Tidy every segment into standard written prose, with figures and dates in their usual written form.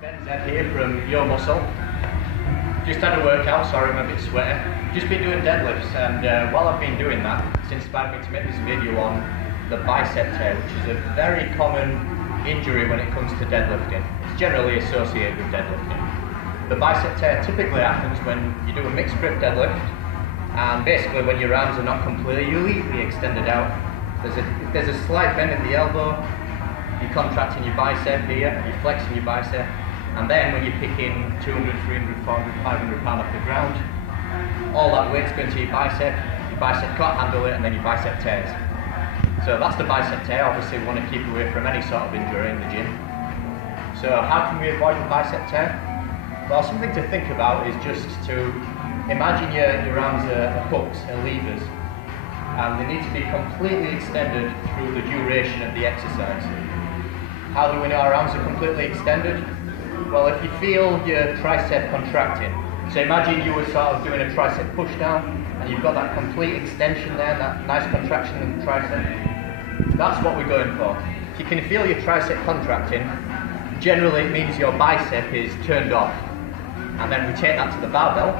Zed here from YOMuscle. Just had a workout, sorry I'm a bit sweaty. Just been doing deadlifts, and while I've been doing that, it's inspired me to make this video on the bicep tear, which is a very common injury when it comes to deadlifting. It's generally associated with deadlifting. The bicep tear typically happens when you do a mixed grip deadlift, and basically when your arms are not completely extended out. There's a slight bend in the elbow, you're contracting your bicep here, you're flexing your bicep, and then when you're picking 200, 300, 400, 500 pound off the ground, all that weight's going to your bicep can't handle it, and then your bicep tears. So that's the bicep tear. Obviously we want to keep away from any sort of injury in the gym. So how can we avoid the bicep tear? Well, something to think about is just to imagine your arms are hooks and levers, and they need to be completely extended through the duration of the exercise. How do we know our arms are completely extended? Well, if you feel your tricep contracting, so imagine you were sort of doing a tricep push down and you've got that complete extension there, that nice contraction in the tricep. That's what we're going for. If you can feel your tricep contracting, generally it means your bicep is turned off. And then we take that to the barbell.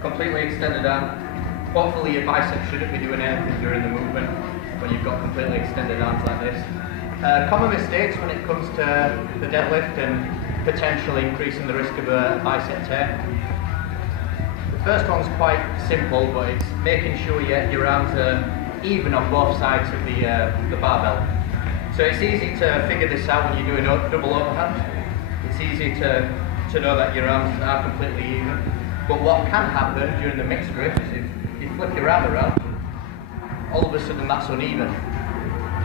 Completely extended arm. Hopefully your bicep shouldn't be doing anything during the movement when you've got completely extended arms like this. Common mistakes when it comes to the deadlift and potentially increasing the risk of a bicep tear. The first one's quite simple, but it's making sure your arms are even on both sides of the barbell. So it's easy to figure this out when you're doing a double overhand. It's easy to know that your arms are completely even. But what can happen during the mixed grip is if you flip your arm around, all of a sudden that's uneven.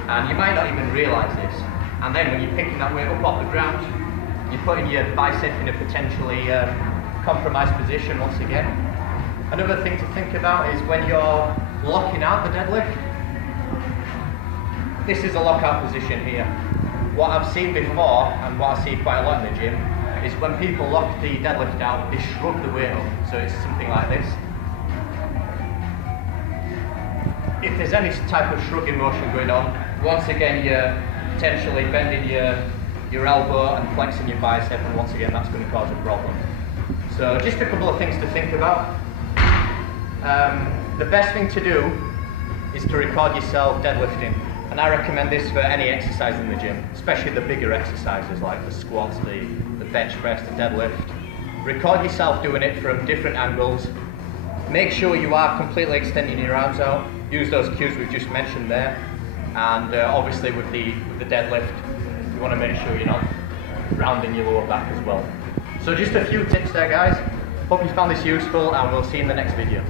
And you might not even realise this. And then when you're picking that weight up off the ground, you're putting your bicep in a potentially compromised position once again. Another thing to think about is when you're locking out the deadlift, this is a lockout position here. What I've seen before, and what I see quite a lot in the gym, is when people lock the deadlift out, they shrug the weight up. So it's something like this. If there's any type of shrugging motion going on, once again you're potentially bending your elbow and flexing your bicep, and once again that's going to cause a problem. So just a couple of things to think about. The best thing to do is to record yourself deadlifting. And I recommend this for any exercise in the gym, especially the bigger exercises like the squats, the bench press, the deadlift. Record yourself doing it from different angles. Make sure you are completely extending your arms out. Use those cues we've just mentioned there. And obviously with the deadlift, you want to make sure you're not rounding your lower back as well. So just a few tips there, guys. Hope you found this useful, and we'll see you in the next video.